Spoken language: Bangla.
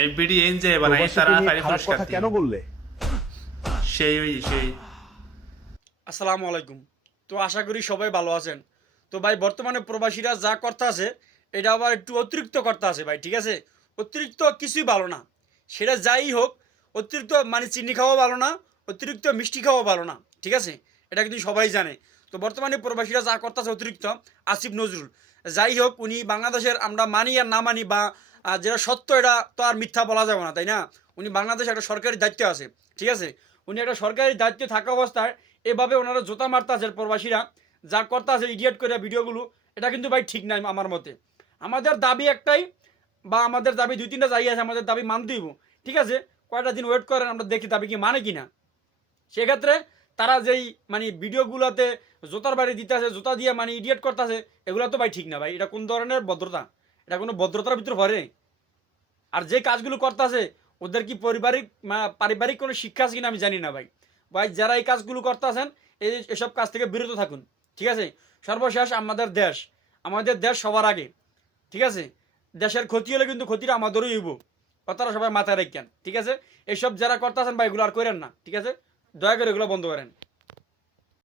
এই বিডি এনজে বানাই তারা ফাইল খারাপ পুরস্কার কথা কেন বললে? সেই আসসালামু আলাইকুম। তো আশা করি সবাই ভালো আছেন। তো ভাই বর্তমানে প্রবাসীরা যা করতে আছে এটা আবার একটু অতিরিক্ত করতে আছে ভাই, ঠিক আছে? অতিরিক্ত কিছুই ভালো না, সেটা যাই হোক। অতিরিক্ত মানে চিনি খাওয়া ভালো না, অতিরিক্ত মিষ্টি খাওয়া ভালো না, ঠিক আছে? এটা কিন্তু সবাই জানে। তো বর্তমানে প্রবাসীরা যা করতে আছে অতিরিক্ত, আসিফ নজরুল যাই হোক, উনি বাংলাদেশের আমরা মানি আর না মানি বা যেটা সত্য এটা তো আর মিথ্যা বলা যাবে না, তাই না? উনি বাংলাদেশে একটা সরকারি দায়িত্বে আছে, ঠিক আছে? উনি একটা সরকারি দায়িত্বে থাকা অবস্থায় এভাবে ওনারা জোতা মারতে আছে প্রবাসীরা যা করতে আছে ইডিয়েট করে ভিডিওগুলো, এটা কিন্তু ভাই ঠিক নাই আমার মতে। আমাদের দাবি একটাই, বা আমাদের দাবি দুই তিনটা জায়গা আছে, আমাদের দাবি মানতে দিব, ঠিক আছে? কয়টা দিন ওয়েট করেন, আমরা দেখি দাবি কি মানে কিনা। সেক্ষেত্রে তারা যেই মানে ভিডিওগুলোতে জোতার বাড়ি দিতে আছে, জোতা দিয়ে মানে ইডিয়েট করতে আছে, এগুলো তো ভাই ঠিক না ভাই। এটা কোন ধরনের ভদ্রতা? এটা কোনো ভদ্রতার ভিতরে ভরে? আর যে কাজগুলো করতেছে ওদের কি পারিবারিক কোনো শিক্ষা আছে কিনা আমি জানি না ভাই। ভাই যারা এই কাজগুলো করতেছেন এসব কাজ থেকে বিরত থাকুন, ঠিক আছে? সর্বশেষ আমাদের দেশ সবার আগে, ঠিক আছে? দেশের ক্ষতি হলে কিন্তু ক্ষতিটা আমাদেরই হইব, কথাটা সবাই মাথায় রাখেন, ঠিক আছে? এইসব যারা করতেছেন ভাই এগুলো আর করেন না, ঠিক আছে? দয়া করে এগুলো বন্ধ করেন।